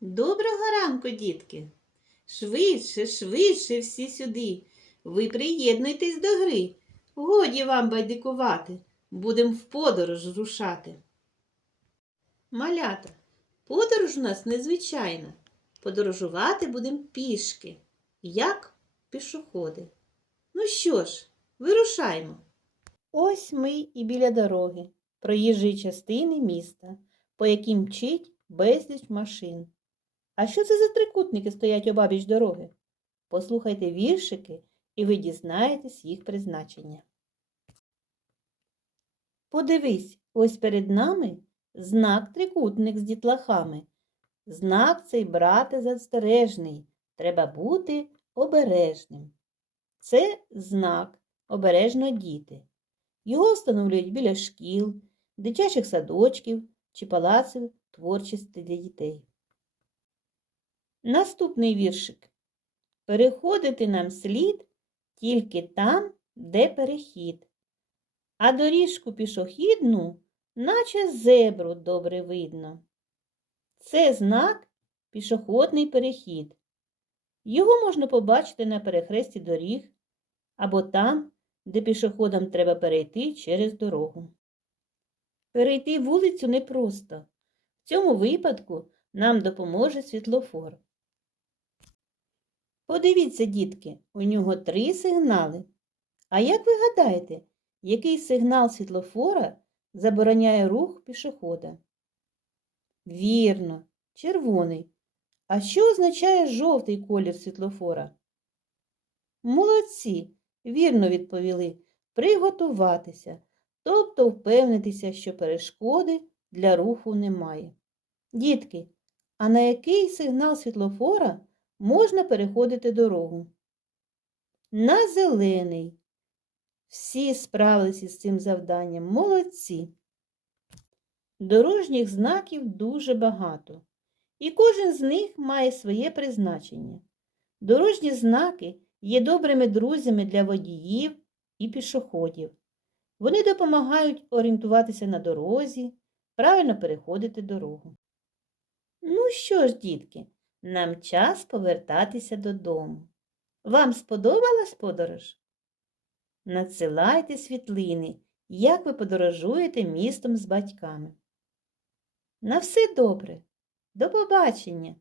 Доброго ранку, дітки! Швидше, швидше всі сюди. Ви приєднуйтесь до гри. Годі вам байдикувати. Будем в подорож рушати. Малята, подорож у нас незвичайна. Подорожувати будемо пішки, як пішоходи. Ну що ж, вирушаймо. Ось ми і біля дороги, проїжджої частини міста, по яким мчить безліч машин. А що це за трикутники стоять обабіч дороги? Послухайте віршики, і ви дізнаєтесь їх призначення. Подивись, ось перед нами знак трикутник з дітлахами. Знак цей, брате, застережний. Треба бути обережним. Це знак обережно діти. Його встановлюють біля шкіл, дитячих садочків чи палаців творчості для дітей. Наступний віршик. Переходити нам слід тільки там, де перехід, а доріжку пішохідну, наче зебру добре видно. Це знак пішохідний перехід. Його можна побачити на перехресті доріг або там, де пішоходам треба перейти через дорогу. Перейти вулицю непросто. В цьому випадку нам допоможе світлофор. Подивіться, дітки, у нього три сигнали. А як ви гадаєте, який сигнал світлофора забороняє рух пішохода? Вірно, червоний. А що означає жовтий колір світлофора? Молодці, вірно відповіли. Приготуватися, тобто впевнитися, що перешкоди для руху немає. Дітки, а на який сигнал світлофора можна переходити дорогу? На зелений. Всі справилися з цим завданням. Молодці. Дорожніх знаків дуже багато, і кожен з них має своє призначення. Дорожні знаки є добрими друзями для водіїв і пішоходів. Вони допомагають орієнтуватися на дорозі, правильно переходити дорогу. Ну що ж, дітки, нам час повертатися додому. Вам сподобалась подорож? Надсилайте світлини, як ви подорожуєте містом з батьками. На все добре. До побачення!